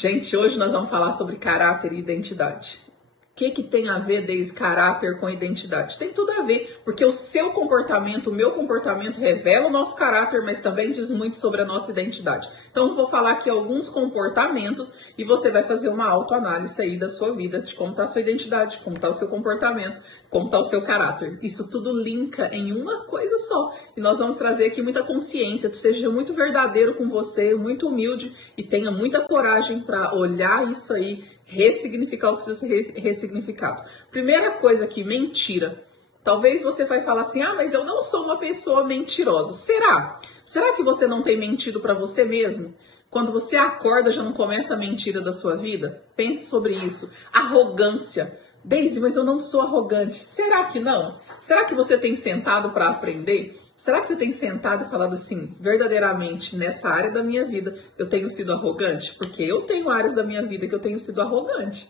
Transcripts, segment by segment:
Gente, hoje nós vamos falar sobre caráter e identidade. O que tem a ver desde caráter com identidade? Tem tudo a ver, porque o seu comportamento, o meu comportamento revela o nosso caráter, mas também diz muito sobre a nossa identidade. Então, eu vou falar aqui alguns comportamentos e você vai fazer uma autoanálise aí da sua vida, de como está a sua identidade, como está o seu comportamento, como está o seu caráter. Isso tudo linka em uma coisa só. E nós vamos trazer aqui muita consciência, seja muito verdadeiro com você, muito humilde e tenha muita coragem para olhar isso aí, ressignificar o que precisa ser ressignificado. Primeira coisa aqui, mentira. Talvez você vai falar assim, mas eu não sou uma pessoa mentirosa. Será? Será que você não tem mentido para você mesmo? Quando você acorda, já não começa a mentira da sua vida? Pense sobre isso. Arrogância. Deise, mas eu não sou arrogante. Será que não? Será que você tem sentado para aprender? Será que você tem sentado e falado assim, verdadeiramente, nessa área da minha vida, eu tenho sido arrogante? Porque eu tenho áreas da minha vida que eu tenho sido arrogante.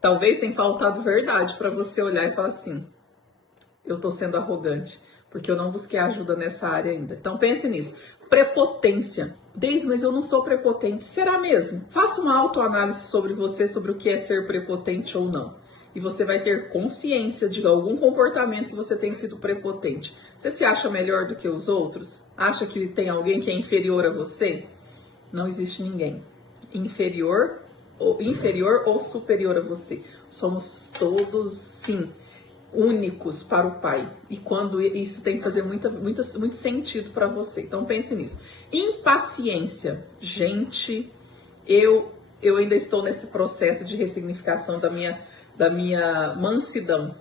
Talvez tenha faltado verdade para você olhar e falar assim, eu estou sendo arrogante, porque eu não busquei ajuda nessa área ainda. Então pense nisso. Prepotência. Deise, mas eu não sou prepotente. Será mesmo? Faça uma autoanálise sobre você, sobre o que é ser prepotente ou não. E você vai ter consciência de algum comportamento que você tem sido prepotente. Você se acha melhor do que os outros? Acha que tem alguém que é inferior a você? Não existe ninguém inferior ou superior a você. Somos todos, sim, únicos para o Pai. E quando isso tem que fazer muito sentido para você. Então pense nisso. Impaciência. Gente, eu ainda estou nesse processo de ressignificação da minha mansidão.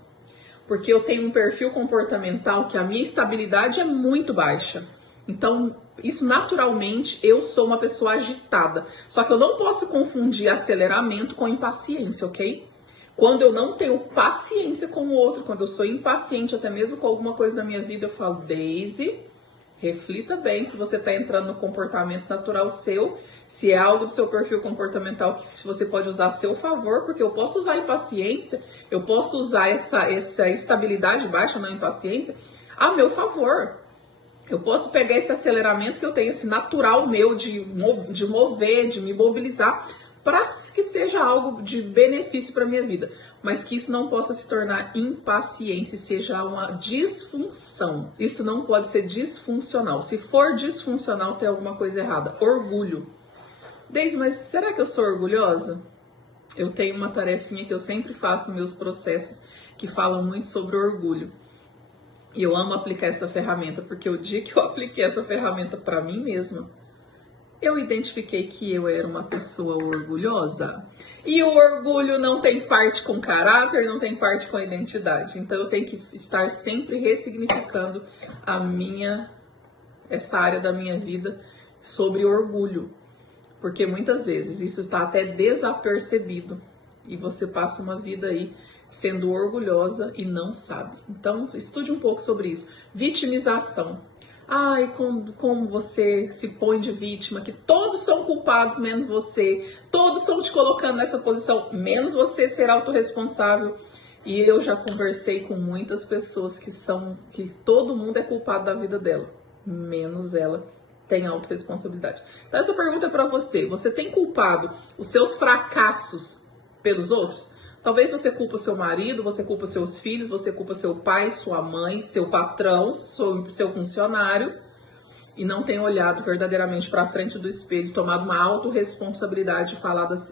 Porque eu tenho um perfil comportamental que a minha estabilidade é muito baixa. Então, isso naturalmente, eu sou uma pessoa agitada. Só que eu não posso confundir aceleramento com impaciência, ok? Quando eu não tenho paciência com o outro, quando eu sou impaciente até mesmo com alguma coisa na minha vida, eu falo, Deise, reflita bem se você está entrando no comportamento natural seu, se é algo do seu perfil comportamental que você pode usar a seu favor, porque eu posso usar a impaciência, eu posso usar essa estabilidade baixa na impaciência a meu favor. Eu posso pegar esse aceleramento que eu tenho, esse natural meu de mover, de me mobilizar, para que seja algo de benefício para a minha vida, mas que isso não possa se tornar impaciência, seja uma disfunção. Isso não pode ser disfuncional. Se for disfuncional, tem alguma coisa errada. Orgulho. Deise, mas será que eu sou orgulhosa? Eu tenho uma tarefinha que eu sempre faço nos meus processos que falam muito sobre orgulho. E eu amo aplicar essa ferramenta, porque o dia que eu apliquei essa ferramenta para mim mesma, eu identifiquei que eu era uma pessoa orgulhosa. E o orgulho não tem parte com caráter, não tem parte com identidade. Então eu tenho que estar sempre ressignificando essa área da minha vida sobre orgulho. Porque muitas vezes isso está até desapercebido. E você passa uma vida aí sendo orgulhosa e não sabe. Então estude um pouco sobre isso. Vitimização. Como você se põe de vítima, que todos são culpados, menos você. Todos estão te colocando nessa posição, menos você ser autorresponsável. E eu já conversei com muitas pessoas que todo mundo é culpado da vida dela, menos ela tem autorresponsabilidade. Então essa pergunta é para você. Você tem culpado os seus fracassos pelos outros? Talvez você culpa o seu marido, você culpa seus filhos, você culpa seu pai, sua mãe, seu patrão, seu funcionário e não tem olhado verdadeiramente para frente do espelho, tomado uma autorresponsabilidade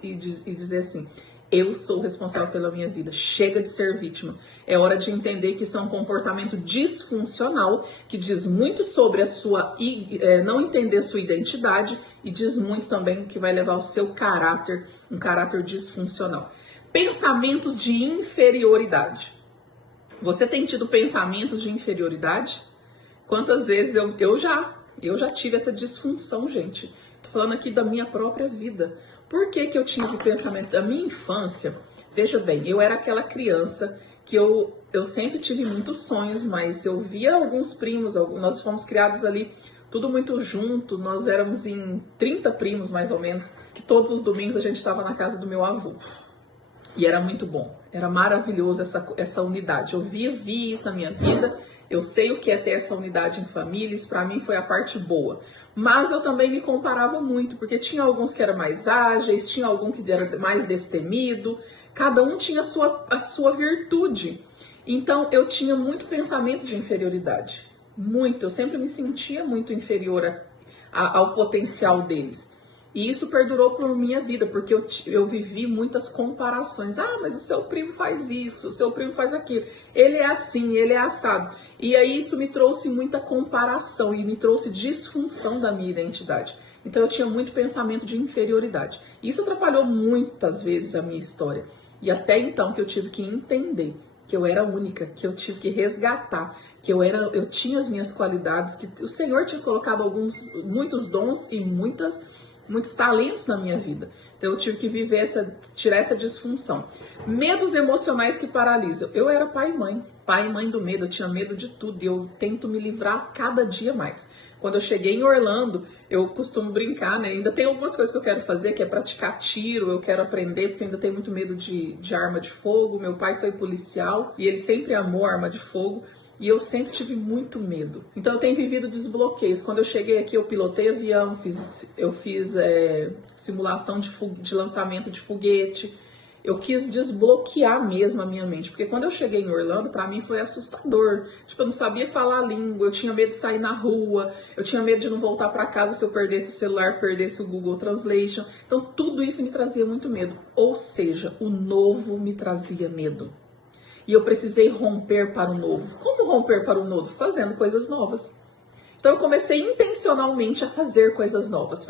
e dizer assim, eu sou responsável pela minha vida, chega de ser vítima. É hora de entender que isso é um comportamento disfuncional, que diz muito sobre não entender sua identidade e diz muito também que vai levar ao seu caráter, um caráter disfuncional. Pensamentos de inferioridade. Você tem tido pensamentos de inferioridade? Quantas vezes eu já tive essa disfunção, gente. Tô falando aqui da minha própria vida. Por que eu tive pensamento da minha infância? Veja bem, eu era aquela criança que eu sempre tive muitos sonhos, mas eu via alguns primos, nós fomos criados ali tudo muito junto, nós éramos em 30 primos mais ou menos, que todos os domingos a gente estava na casa do meu avô. E era muito bom, era maravilhoso essa unidade. Eu vi isso na minha vida, eu sei o que é ter essa unidade em família, isso pra mim foi a parte boa. Mas eu também me comparava muito, porque tinha alguns que eram mais ágeis, tinha algum que era mais destemido, cada um tinha a sua virtude. Então eu tinha muito pensamento de inferioridade, muito, eu sempre me sentia muito inferior ao potencial deles. E isso perdurou por minha vida, porque eu vivi muitas comparações. Ah, mas o seu primo faz isso, o seu primo faz aquilo. Ele é assim, ele é assado. E aí isso me trouxe muita comparação e me trouxe disfunção da minha identidade. Então eu tinha muito pensamento de inferioridade. Isso atrapalhou muitas vezes a minha história. E até então que eu tive que entender que eu era única, que eu tive que resgatar, que eu tinha as minhas qualidades, que o Senhor tinha colocado muitos dons e muitos talentos na minha vida. Então eu tive que tirar essa disfunção. Medos emocionais que paralisam. Eu era pai e mãe do medo, eu tinha medo de tudo e eu tento me livrar cada dia mais. Quando eu cheguei em Orlando, eu costumo brincar, né? Ainda tem algumas coisas que eu quero fazer, que é praticar tiro, eu quero aprender, porque eu ainda tenho muito medo de arma de fogo. Meu pai foi policial e ele sempre amou arma de fogo. E eu sempre tive muito medo. Então eu tenho vivido desbloqueios. Quando eu cheguei aqui, eu pilotei avião, eu fiz simulação de lançamento de foguete. Eu quis desbloquear mesmo a minha mente, porque quando eu cheguei em Orlando, pra mim foi assustador. Tipo, eu não sabia falar a língua, eu tinha medo de sair na rua, eu tinha medo de não voltar pra casa se eu perdesse o celular, perdesse o Google Translation. Então tudo isso me trazia muito medo. Ou seja, o novo me trazia medo. E eu precisei romper para o novo. Como romper para o novo? Fazendo coisas novas. Então eu comecei intencionalmente a fazer coisas novas,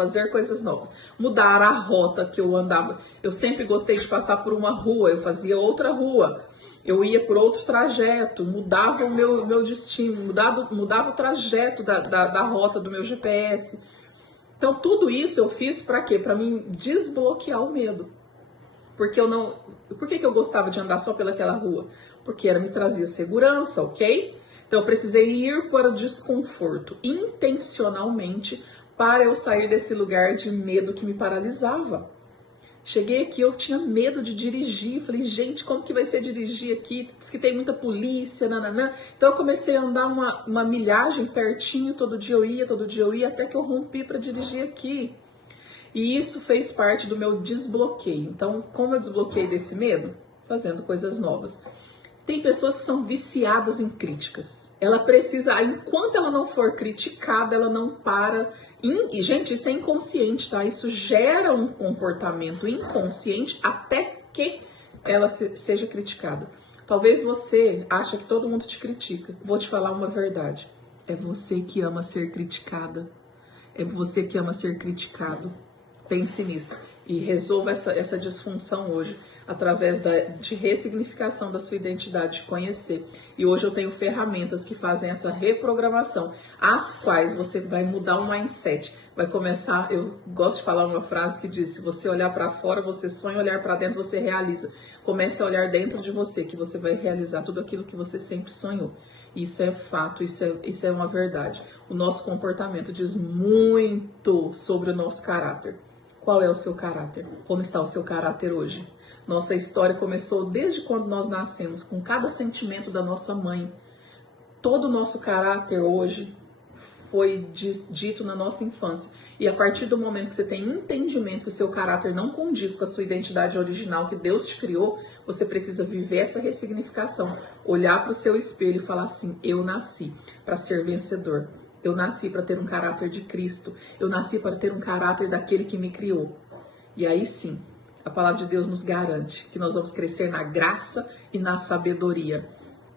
mudar a rota que eu andava. Eu sempre gostei de passar por uma rua, eu fazia outra rua. Eu ia por outro trajeto, mudava o meu destino, mudava o trajeto da rota do meu GPS. Então tudo isso eu fiz para quê? Para mim desbloquear o medo. Porque Por que eu gostava de andar só pelaquela rua? Porque ela me trazia segurança, ok? Então eu precisei ir para o desconforto intencionalmente para eu sair desse lugar de medo que me paralisava. Cheguei aqui, eu tinha medo de dirigir, falei, gente, como que vai ser dirigir aqui? Diz que tem muita polícia, nananã. Então eu comecei a andar uma milhagem pertinho, todo dia eu ia, até que eu rompi para dirigir aqui. E isso fez parte do meu desbloqueio. Então, como eu desbloqueei desse medo? Fazendo coisas novas. Tem pessoas que são viciadas em críticas. Ela precisa, enquanto ela não for criticada, ela não para. E, gente, isso é inconsciente, tá? Isso gera um comportamento inconsciente até que ela seja criticada. Talvez você ache que todo mundo te critica. Vou te falar uma verdade. É você que ama ser criticada. É você que ama ser criticado. Pense nisso e resolva essa disfunção hoje através de ressignificação da sua identidade, de conhecer. E hoje eu tenho ferramentas que fazem essa reprogramação, as quais você vai mudar o mindset. Vai começar, eu gosto de falar uma frase que diz, se você olhar para fora, você sonha, olhar para dentro, você realiza. Comece a olhar dentro de você, que você vai realizar tudo aquilo que você sempre sonhou. Isso é fato, isso é uma verdade. O nosso comportamento diz muito sobre o nosso caráter. Qual é o seu caráter? Como está o seu caráter hoje? Nossa história começou desde quando nós nascemos, com cada sentimento da nossa mãe. Todo o nosso caráter hoje foi dito na nossa infância. E a partir do momento que você tem entendimento que o seu caráter não condiz com a sua identidade original que Deus te criou, você precisa viver essa ressignificação. Olhar para o seu espelho e falar assim, eu nasci para ser vencedor. Eu nasci para ter um caráter de Cristo. Eu nasci para ter um caráter daquele que me criou. E aí sim, a palavra de Deus nos garante que nós vamos crescer na graça e na sabedoria.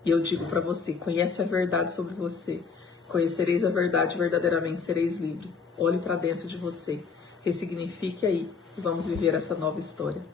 E eu digo para você, conhece a verdade sobre você. Conhecereis a verdade, verdadeiramente sereis livres. Olhe para dentro de você. Ressignifique aí e vamos viver essa nova história.